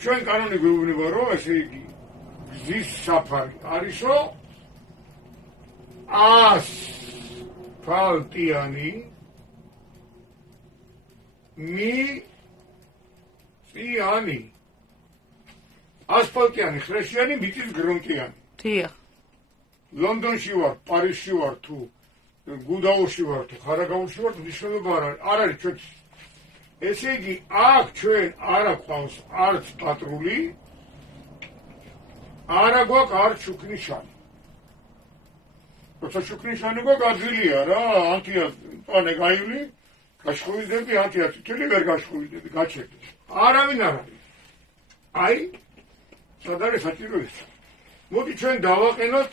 ჩვენ კანონი გვეუბნება, რომ ესე იგი გზის საფარი არისო ასფალტიანი მიწიანი ასფალტიანი ხრეშიანი მიწის გრუნტიანი. დიახ. ლონდონში ვარ, პარიზში ვარ თუ გუდაურში ვარ თუ ხარაგაულში ვარ, მნიშვნელობა არ არის ჩვენთვის. ესე იგი, აქ ჩვენ არ აქვს არც პატრული, არა გვაქვს არც შუქნიშანი. როცა შუქნიშანი გვაქვს, ადვილია რა, ანთია პანე გაივლი, გაშხუილდები, ანთია თითელი ვერ გაშხუილდები, გაჩერდი. არავინ არ არის. აი, სად არის საჭიროება? მოდი ჩვენ დავაყენოთ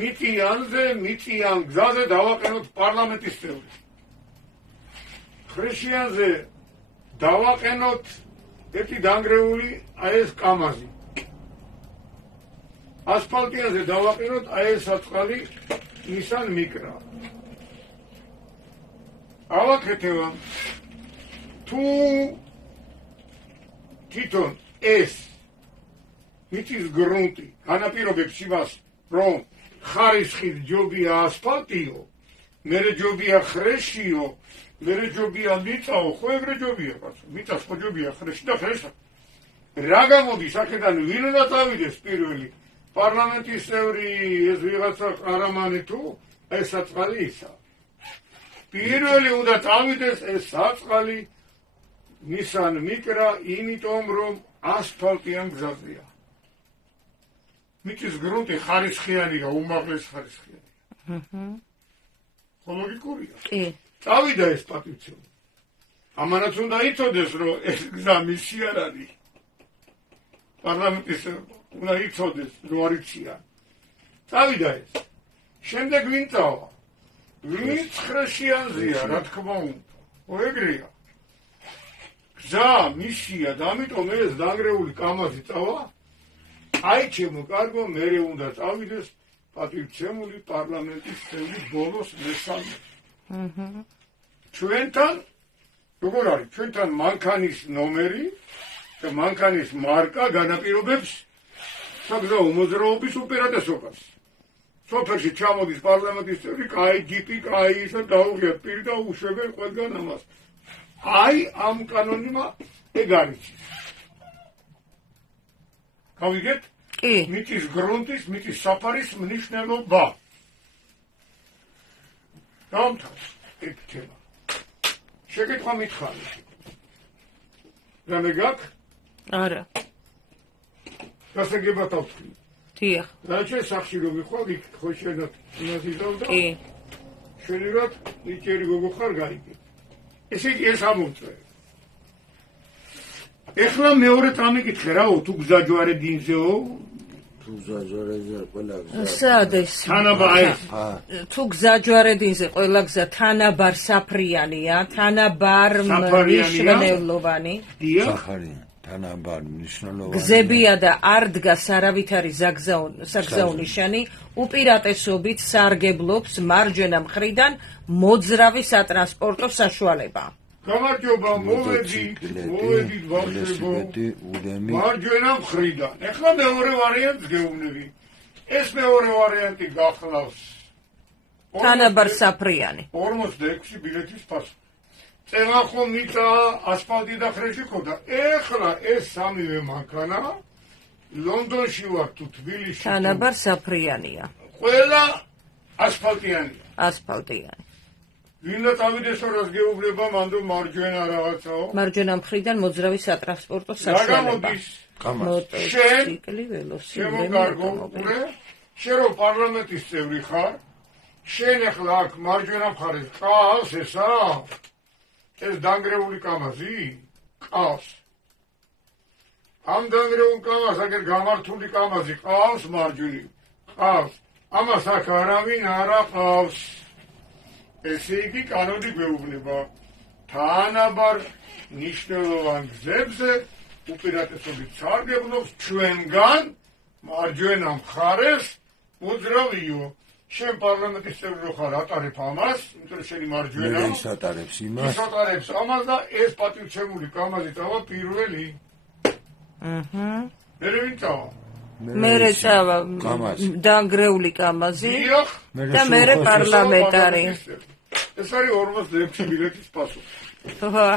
მიწიან გზაზე დავაყენოთ პარლამენტის წევრი. ხრეშიანზე დავაყენოთ ერთი დანგრეული აი ეს კამაზი. ასფალტიანზე დავაყენოთ აი ეს საწყალი Nissan Micra. ავაკეთება თუ თვითონ ეს მიწის გრუნტი განაპირობებს იმას, რომ ხარისხით ჯობია ასფალტიო, მერე ჯობია ხრეშიო, მერე ჯობია მიწაო, ხო ეგრე ჯობია კაცო, მიწას ხო ჯობია ხრეში და ხრეშა. რა გამოდის აქედან ვინ უნდა წავიდეს პირველი? პარლამენტის წევრი ეს ვიღაცა ყარამანი თუ ეს საწყალი ისა. პირველი უნდა წავიდეს ეს საწყალი Nissan Micra, იმიტომ რომ ასფალტიან გზაზეა. მიწის გრუნტი ხარისხიანია, უმაღლეს ხარისხიანია. ხო ლოგიკურია? კი. წავიდა ეს პატივცემული. ამანაც უნდა იცოდეს, რომ ეს გზა მისი არ არის. პარლამენტის უნდა იცოდეს, რომ არ იციან. წავიდა ეს. შემდეგ ვინ წავა? ვინც ხრეშიანზეა, რა თქმა უნდა. ხო ეგრეა. გზა მისია და ამიტომ ეს დანგრეული კამაზი წავა. აი ჩემო კარგო, მერე უნდა წავიდეს პატივცემული პარლამენტის წევრი ბოლოს მესამე. ჩვენთან როგორ არის? ჩვენთან მანქანის ნომერი და მანქანის მარკა განაპირობებს საგზაო მოძრაობის უპირატესობას. სოფელში ჩამოდის პარლამენტის წევრი, კაი ჯიპი, კაი ისა დაუღიათ პირი და უშვებენ ყველგან ამას. აი ამ კანონიმა ეგ არის. გავიგეთ? კი. მიწის გრუნტის, მიწის საფარის მნიშვნელობა. დამთავრდა ეგ თემა. შეკითხვა მითხარი. რამე გაქვს? არა. გასაგებად ავთქვი. დიახ. რაჩე სახში რო ვიხვალ, იქ ხო შენად იმაზიდავ და კი. შენიღად ნიჭიერი გოგო ხარ გაიგე. ესე იგი ეს ამოვწე. ეხლა მეორე წამიკითხე რაო, თუ გზაჯვარე დინზეო? თუ გზაჯვარეზე ყველა გზა. სადეს. თანაბარი. თუ გზაჯვარედინზე ყველა გზა თანაბარ საფრიანია, თანაბარ მნიშვნელოვანი. დიახ. სახარია. თანაბარ მნიშვნელოვანი. გზებია და არ დგას არავითარი საგზაო ნიშანი, უპირატესობით სარგებლობს მარჯვენა მხრიდან მოძრავი სატრანსპორტო საშუალება. გამარჯობა, მოვედით ბავშვებო, მარჯვენა მხრიდან. ეხლა მეორე ვარიანტს გეუბნები. ეს მეორე ვარიანტი გახლავს თანაბარ საფრიანი. 46 ბილეთის პასუხი. წელა ხო მიწა, ასფალტი და ხრეში ხოდა. ეხლა ეს სამივე მანქანა ლონდონში ვარ თუ თბილისში. თანაბარ საფრიანია. ყველა ასფალტიანია. ასფალტიანი. ვინდა წავიდეს რას გეუბნება მანდ მარჯვენა რაღაცაო? მარჯვენა მხრიდან მოძრავი სატრანსპორტო რა საშუალება. გამოდის? მოტოციკლი, ველოსიპედი, ავტომობილი. შენ რო პარლამენტის წევრი ხარ, შენ ახლა აქ მარჯვენა მხარეს ყავს ესა? ეს დანგრეული კამაზი? ყავს. ამ დანგრეულ კამაზს აგერ გამართული კამაზი ყავს მარჯვენი? ყავს. ამას აქ არავინ არ ყავს. ესე იგი კანონი გვეუბნება თანაბარ მნიშვნელოვან გზებზე უპირატესობით სარგებლობს ჩვენგან მარჯვენა მხარეს მოძრავიო. შენ პარლამენტის წევრი რო ხარ, ატარებ ამას, იმიტომ რომ შენი მარჯვენა ის ატარებს იმას. ის ატარებს ამას და ეს პატივცემული კამაზი წავა პირველი. მე ვინ წავა? მერე წავა კამაზი. დაანგრეული კამაზი დიახ, და მერე პარლამენტარი. ეს არის 46 ბილეთის პასუხი. ხო.